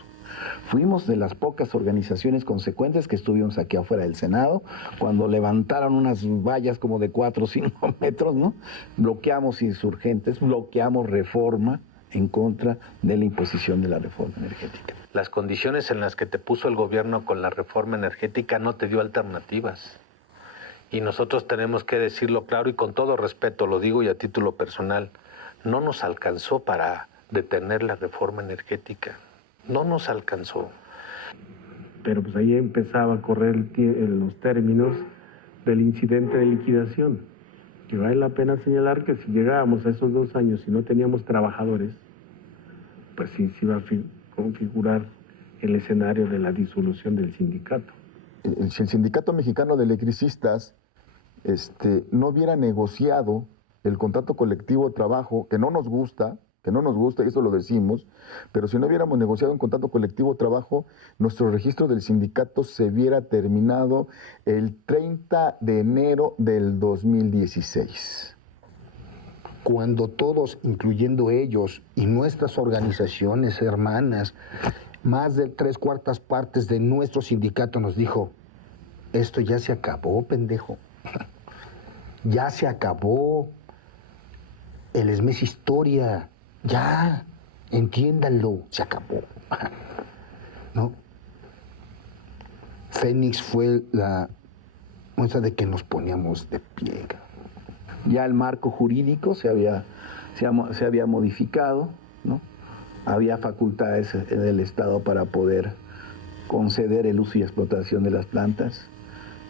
Fuimos de las pocas organizaciones consecuentes que estuvimos aquí afuera del Senado, cuando levantaron unas vallas como de 4 o 5 metros, ¿no? Bloqueamos insurgentes, bloqueamos reforma en contra de la imposición de la reforma energética. Las condiciones en las que te puso el gobierno con la reforma energética no te dio alternativas. Y nosotros tenemos que decirlo claro y con todo respeto, lo digo y a título personal, no nos alcanzó para detener la reforma energética. No nos alcanzó. Pero pues ahí empezaba a correr los términos del incidente de liquidación. Que vale la pena señalar que si llegábamos a esos 2 años y no teníamos trabajadores, pues sí se iba a configurar el escenario de la disolución del sindicato. Si el Sindicato Mexicano de Electricistas no hubiera negociado el contrato colectivo de trabajo, que no nos gusta, y eso lo decimos, pero si no hubiéramos negociado un contrato colectivo de trabajo, nuestro registro del sindicato se hubiera terminado el 30 de enero del 2016. Cuando todos, incluyendo ellos y nuestras organizaciones hermanas, más de 3/4 partes de nuestro sindicato nos dijo, esto ya se acabó, pendejo. Ya se acabó. El ESME es historia. Ya, entiéndanlo, se acabó. ¿No? Fénix fue la muestra de que nos poníamos de pie. Ya el marco jurídico se había modificado, ¿no? Había facultades en el Estado para poder conceder el uso y explotación de las plantas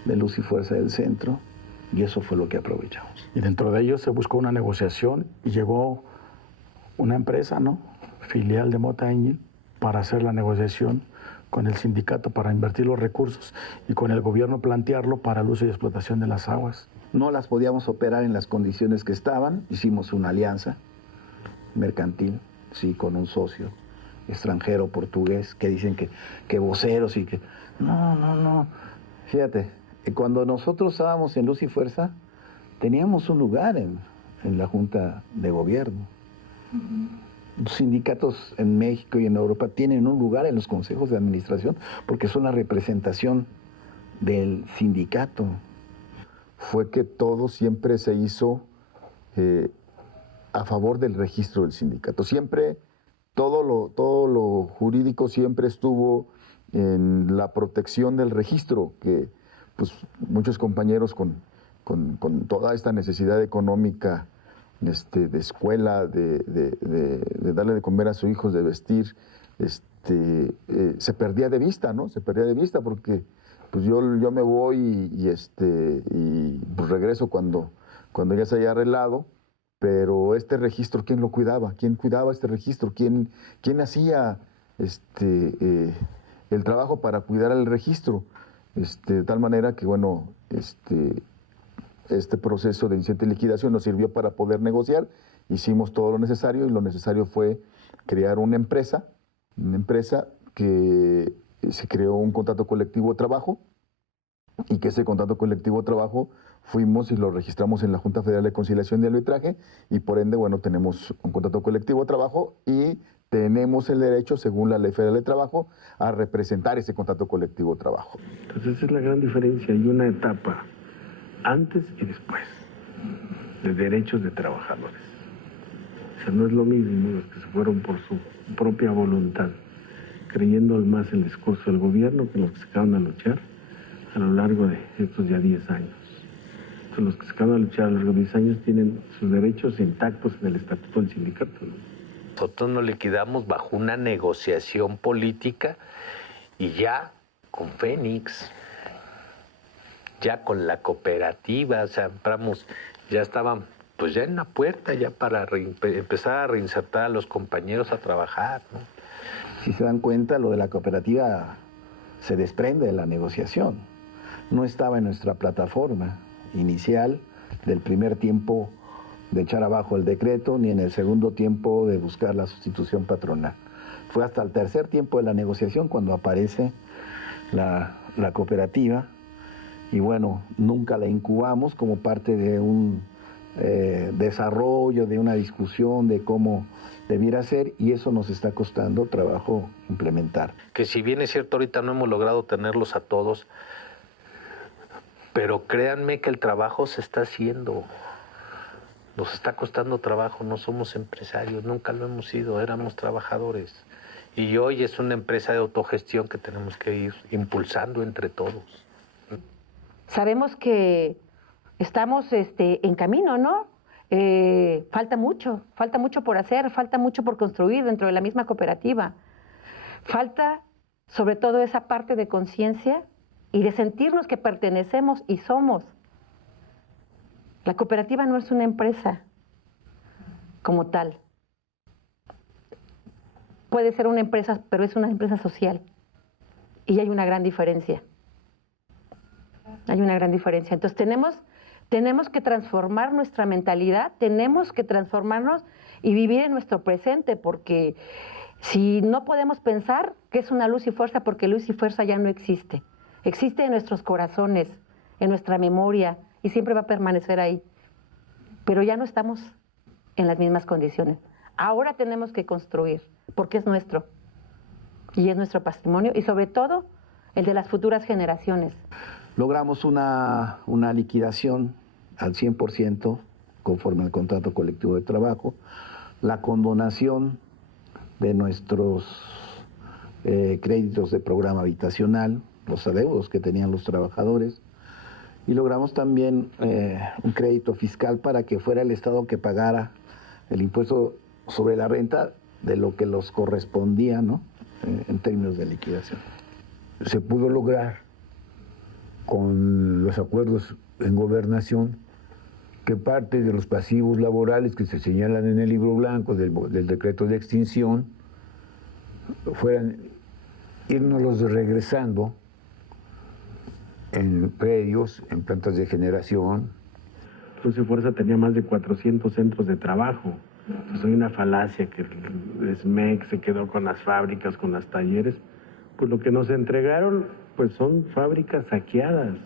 de Luz y Fuerza del Centro, y eso fue lo que aprovechamos. Y dentro de ello se buscó una negociación y llegó una empresa, ¿no?, filial de Mota Angel, para hacer la negociación con el sindicato para invertir los recursos y con el gobierno plantearlo para el uso y explotación de las aguas. No las podíamos operar en las condiciones que estaban, hicimos una alianza mercantil, sí, con un socio extranjero portugués, que dicen que voceros y que... No. Fíjate, cuando nosotros estábamos en Luz y Fuerza, teníamos un lugar en la Junta de Gobierno. Los sindicatos en México y en Europa tienen un lugar en los consejos de administración porque son la representación del sindicato. Fue que todo siempre se hizo a favor del registro del sindicato. Siempre, todo lo jurídico siempre estuvo en la protección del registro, que pues muchos compañeros con toda esta necesidad económica de escuela, de darle de comer a sus hijos, de vestir, se perdía de vista, ¿no? Se perdía de vista porque pues yo me voy y pues regreso cuando ya se haya arreglado, pero este registro, ¿quién lo cuidaba? ¿Quién cuidaba este registro? ¿Quién hacía el trabajo para cuidar el registro? De tal manera que, bueno, este proceso de incidente y liquidación nos sirvió para poder negociar, hicimos todo lo necesario y lo necesario fue crear una empresa que se creó un contrato colectivo de trabajo y que ese contrato colectivo de trabajo fuimos y lo registramos en la Junta Federal de Conciliación y Arbitraje y por ende, bueno, tenemos un contrato colectivo de trabajo y tenemos el derecho, según la Ley Federal de Trabajo, a representar ese contrato colectivo de trabajo. Entonces esa es la gran diferencia. Hay una etapa antes y después de derechos de trabajadores. O sea, no es lo mismo los que se fueron por su propia voluntad, creyendo más en el discurso del gobierno, que los que se quedaron a luchar a lo largo de estos ya 10 años. Entonces, los que se quedaron a luchar a lo largo de 10 años tienen sus derechos intactos en el estatuto del sindicato, ¿no? Nosotros nos liquidamos bajo una negociación política y ya con Fénix, ya con la cooperativa, o sea, ya estaban pues ya en la puerta, ya para empezar a reinsertar a los compañeros a trabajar, ¿no? Si se dan cuenta, lo de la cooperativa se desprende de la negociación. No estaba en nuestra plataforma inicial del primer tiempo de echar abajo el decreto, ni en el segundo tiempo de buscar la sustitución patronal. Fue hasta el tercer tiempo de la negociación cuando aparece la cooperativa y bueno, nunca la incubamos como parte de un desarrollo, de una discusión de cómo debiera ser y eso nos está costando trabajo implementar. Que si bien es cierto ahorita no hemos logrado tenerlos a todos, pero créanme que el trabajo se está haciendo. Nos está costando trabajo, no somos empresarios, nunca lo hemos sido, éramos trabajadores. Y hoy es una empresa de autogestión que tenemos que ir impulsando entre todos. Sabemos que estamos en camino, ¿no? Falta mucho por hacer, falta mucho por construir dentro de la misma cooperativa. Falta sobre todo esa parte de conciencia y de sentirnos que pertenecemos y somos. La cooperativa no es una empresa como tal. Puede ser una empresa, pero es una empresa social. Y hay una gran diferencia. Hay una gran diferencia. Entonces tenemos que transformar nuestra mentalidad, tenemos que transformarnos y vivir en nuestro presente, porque si no podemos pensar que es una Luz y Fuerza, porque Luz y Fuerza ya no existe. Existe en nuestros corazones, en nuestra memoria, y siempre va a permanecer ahí. Pero ya no estamos en las mismas condiciones. Ahora tenemos que construir, porque es nuestro. Y es nuestro patrimonio, y sobre todo, el de las futuras generaciones. Logramos una liquidación al 100% conforme al contrato colectivo de trabajo, la condonación de nuestros créditos de programa habitacional, los adeudos que tenían los trabajadores, y logramos también un crédito fiscal para que fuera el Estado que pagara el impuesto sobre la renta de lo que los correspondía, ¿no? En términos de liquidación. Se pudo lograr con los acuerdos en gobernación que parte de los pasivos laborales que se señalan en el libro blanco del decreto de extinción fueran irnos regresando en predios, en plantas de generación. Luz y Fuerza tenía más de 400 centros de trabajo. Entonces hay una falacia que el SMEC se quedó con las fábricas, con los talleres. Pues lo que nos entregaron pues son fábricas saqueadas.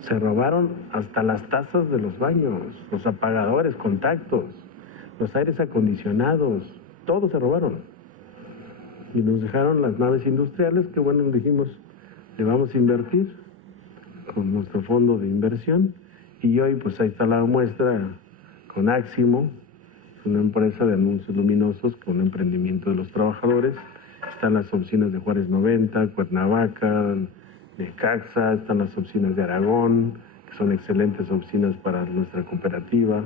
Se robaron hasta las tazas de los baños, los apagadores, contactos, los aires acondicionados, todo se robaron. Y nos dejaron las naves industriales que, bueno, dijimos, le vamos a invertir con nuestro fondo de inversión. Y hoy, pues ahí está la muestra con Aximo, una empresa de anuncios luminosos con emprendimiento de los trabajadores. Están las oficinas de Juárez 90, Cuernavaca, Necaxa, están las oficinas de Aragón, que son excelentes oficinas para nuestra cooperativa.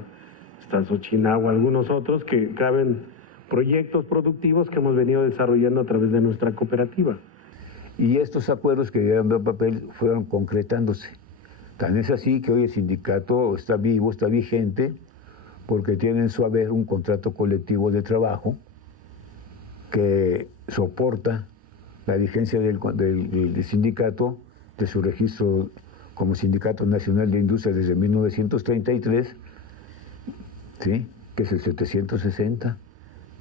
Está Xochitl, algunos otros que caben proyectos productivos que hemos venido desarrollando a través de nuestra cooperativa. Y estos acuerdos que llegaron al papel fueron concretándose. Tan es así que hoy el sindicato está vivo, está vigente, porque tiene en su haber un contrato colectivo de trabajo que soporta la vigencia del sindicato, de su registro como Sindicato Nacional de Industria desde 1933, ¿sí?, que es el 760,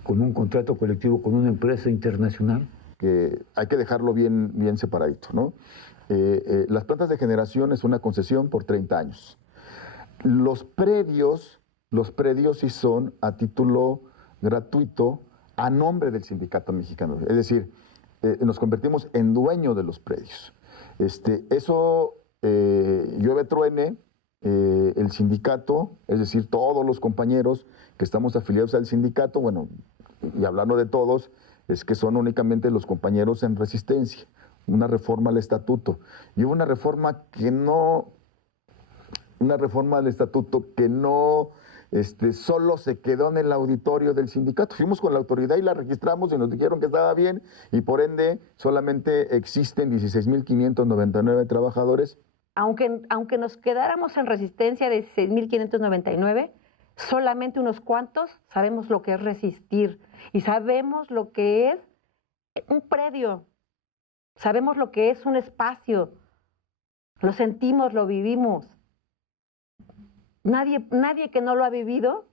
con un contrato colectivo con una empresa internacional. Que hay que dejarlo bien separadito, ¿no? Las plantas de generación es una concesión por 30 años. Los predios sí son a título gratuito a nombre del Sindicato Mexicano. Es decir, nos convertimos en dueño de los predios. Eso llueve truene, el sindicato, es decir, todos los compañeros que estamos afiliados al sindicato, bueno, y hablando de todos, es que son únicamente los compañeros en resistencia, una reforma al estatuto. Y hubo una reforma al estatuto que no solo se quedó en el auditorio del sindicato. Fuimos con la autoridad y la registramos y nos dijeron que estaba bien y por ende solamente existen 16.599 trabajadores. Aunque nos quedáramos en resistencia de 16.599, solamente unos cuantos sabemos lo que es resistir y sabemos lo que es un predio, sabemos lo que es un espacio, lo sentimos, lo vivimos. Nadie que no lo ha vivido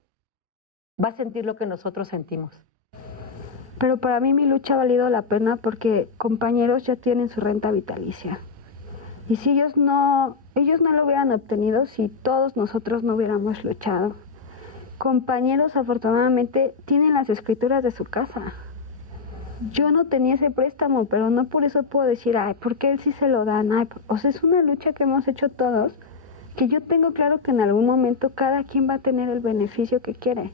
va a sentir lo que nosotros sentimos. Pero para mí mi lucha ha valido la pena porque compañeros ya tienen su renta vitalicia. Y si ellos no lo hubieran obtenido, si todos nosotros no hubiéramos luchado. Compañeros afortunadamente tienen las escrituras de su casa. Yo no tenía ese préstamo, pero no por eso puedo decir, ay, ¿por qué él sí se lo dan? Ay, o sea, es una lucha que hemos hecho todos, que yo tengo claro que en algún momento cada quien va a tener el beneficio que quiere.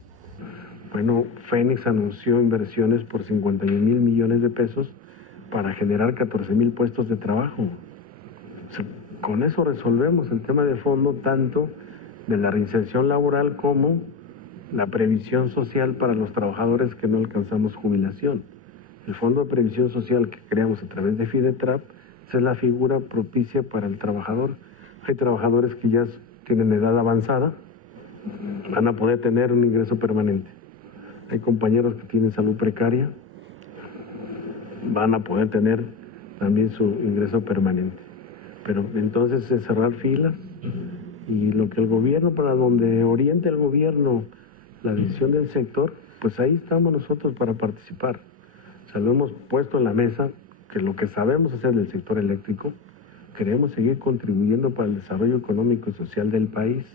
Bueno, Fénix anunció inversiones por 51 mil millones de pesos para generar 14,000 puestos de trabajo. O sea, con eso resolvemos el tema de fondo, tanto de la reinserción laboral como la previsión social para los trabajadores que no alcanzamos jubilación. El Fondo de Previsión Social que creamos a través de FIDETRAP es la figura propicia para el trabajador. Hay trabajadores que ya tienen edad avanzada, van a poder tener un ingreso permanente. Hay compañeros que tienen salud precaria, van a poder tener también su ingreso permanente. Pero entonces es cerrar filas y lo que el gobierno, para donde oriente el gobierno la decisión del sector, pues ahí estamos nosotros para participar. O sea, lo hemos puesto en la mesa, que lo que sabemos hacer del sector eléctrico, queremos seguir contribuyendo para el desarrollo económico y social del país.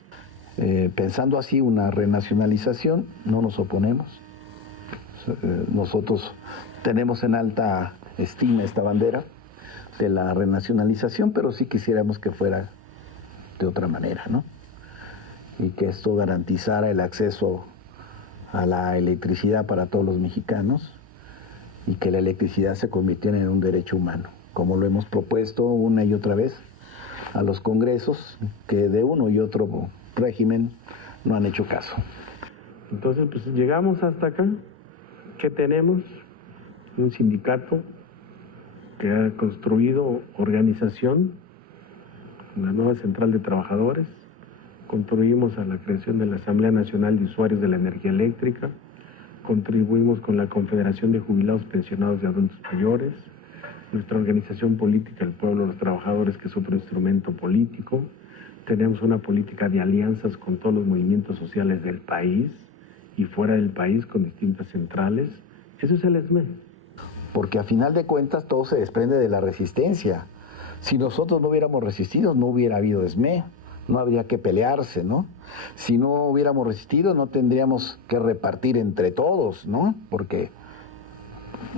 Pensando así una renacionalización, no nos oponemos. Nosotros tenemos en alta estima esta bandera de la renacionalización, pero sí quisiéramos que fuera de otra manera, ¿no? Y que esto garantizara el acceso a la electricidad para todos los mexicanos y que la electricidad se convirtiera en un derecho humano, como lo hemos propuesto una y otra vez a los congresos, que de uno y otro régimen no han hecho caso. Entonces, pues llegamos hasta acá. ¿Qué tenemos? Un sindicato que ha construido organización, una nueva central de trabajadores. Contribuimos a la creación de la Asamblea Nacional de Usuarios de la Energía Eléctrica, contribuimos con la Confederación de Jubilados Pensionados de Adultos Mayores, nuestra organización política, el Pueblo de los Trabajadores, que es otro instrumento político. Tenemos una política de alianzas con todos los movimientos sociales del país y fuera del país con distintas centrales. Eso es el SME. Porque a final de cuentas todo se desprende de la resistencia. Si nosotros no hubiéramos resistido, no hubiera habido SME, no habría que pelearse, ¿no? Si no hubiéramos resistido, no tendríamos que repartir entre todos, ¿no? Porque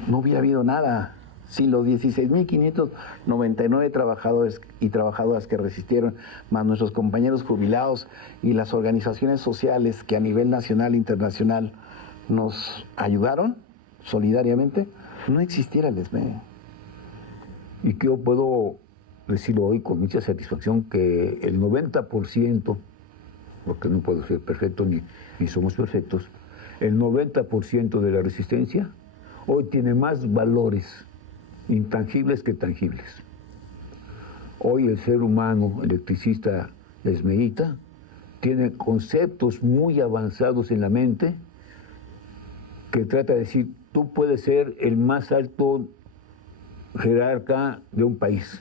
no hubiera habido nada. Si los 16.599 trabajadores y trabajadoras que resistieron, más nuestros compañeros jubilados y las organizaciones sociales que a nivel nacional e internacional nos ayudaron solidariamente, no existiera el SME. Y que yo puedo decirlo hoy con mucha satisfacción que el 90%, porque no puedo ser perfecto ni somos perfectos, el 90% de la resistencia hoy tiene más valores intangibles que tangibles. Hoy el ser humano electricista esmeíta tiene conceptos muy avanzados en la mente que trata de decir, tú puedes ser el más alto jerarca de un país,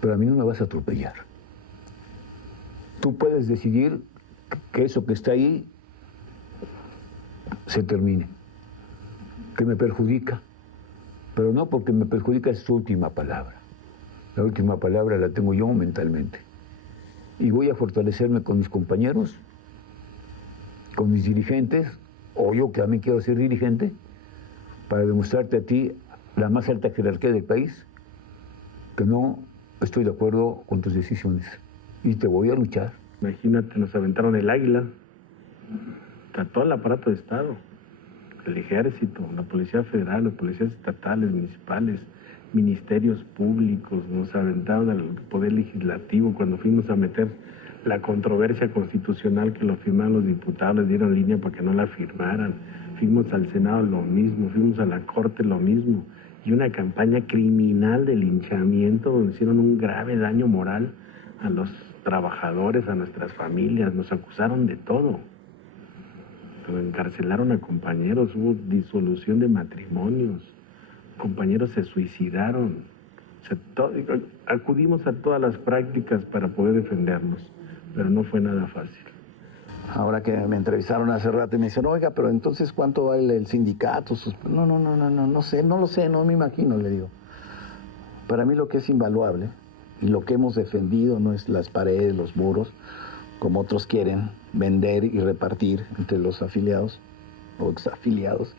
pero a mí no me vas a atropellar. Tú puedes decidir que eso que está ahí se termine, que me perjudica, pero no porque me perjudica es su última palabra. La última palabra la tengo yo mentalmente. Y voy a fortalecerme con mis compañeros, con mis dirigentes, o yo que también quiero ser dirigente, para demostrarte a ti, la más alta jerarquía del país, que no estoy de acuerdo con tus decisiones. Y te voy a luchar. Imagínate, nos aventaron el águila, todo el aparato de Estado, el ejército, la Policía Federal, los policías estatales, municipales, ministerios públicos, nos aventaron al Poder Legislativo cuando fuimos a meter la controversia constitucional que lo firmaron los diputados, les dieron línea para que no la firmaran. Fuimos al Senado lo mismo, fuimos a la Corte lo mismo. Y una campaña criminal de linchamiento donde hicieron un grave daño moral a los trabajadores, a nuestras familias. Nos acusaron de todo. Pero encarcelaron a compañeros, hubo disolución de matrimonios, compañeros se suicidaron. O sea, acudimos a todas las prácticas para poder defendernos, pero no fue nada fácil. Ahora que me entrevistaron hace rato y me dicen, oiga, pero entonces ¿cuánto vale el sindicato? No sé, no lo sé, no me imagino, le digo. Para mí lo que es invaluable y lo que hemos defendido no es las paredes, los muros, como otros quieren vender y repartir entre los afiliados o exafiliados,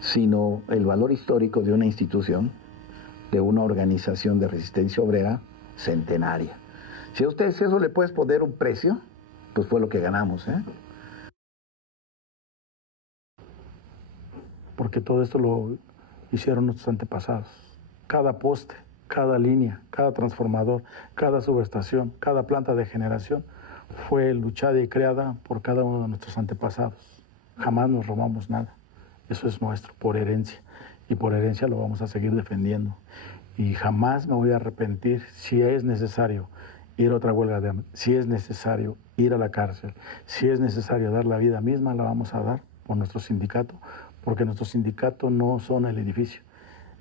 sino el valor histórico de una institución, de una organización de resistencia obrera centenaria. Si a ustedes eso le puedes poner un precio, pues fue lo que ganamos, ¿eh? Porque todo esto lo hicieron nuestros antepasados. Cada poste, cada línea, cada transformador, cada subestación, cada planta de generación fue luchada y creada por cada uno de nuestros antepasados. Jamás nos robamos nada. Eso es nuestro, por herencia. Y por herencia lo vamos a seguir defendiendo. Y jamás me voy a arrepentir si es necesario ir a otra huelga de hambre, si es necesario ir a la cárcel, si es necesario dar la vida misma, la vamos a dar por nuestro sindicato, porque nuestro sindicato no son el edificio.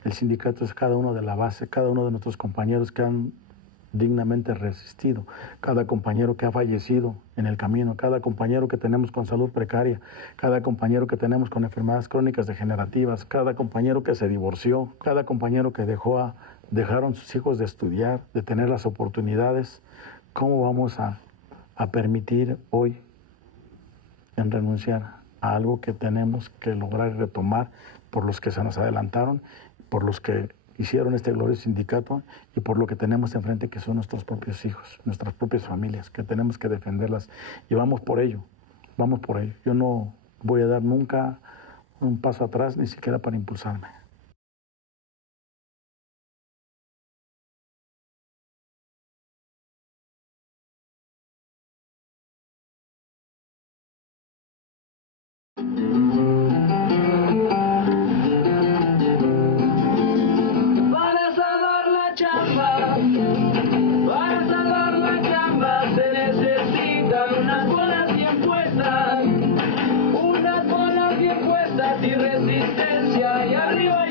El sindicato es cada uno de la base, cada uno de nuestros compañeros que han dignamente resistido, cada compañero que ha fallecido en el camino, cada compañero que tenemos con salud precaria, cada compañero que tenemos con enfermedades crónicas degenerativas, cada compañero que se divorció, cada compañero que dejaron sus hijos de estudiar, de tener las oportunidades. ¿Cómo vamos a permitir hoy en renunciar a algo que tenemos que lograr retomar por los que se nos adelantaron, por los que hicieron este glorioso sindicato y por lo que tenemos enfrente, que son nuestros propios hijos, nuestras propias familias, que tenemos que defenderlas y vamos por ello, vamos por ello. Yo no voy a dar nunca un paso atrás, ni siquiera para impulsarme. Y resistencia y arriba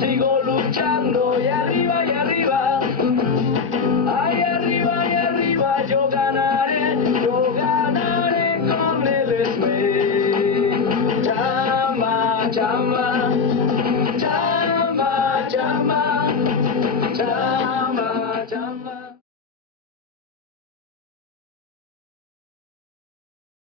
sigo luchando y arriba, ay, arriba, yo ganaré con el esme. Chamba, chamba, chamba, chamba.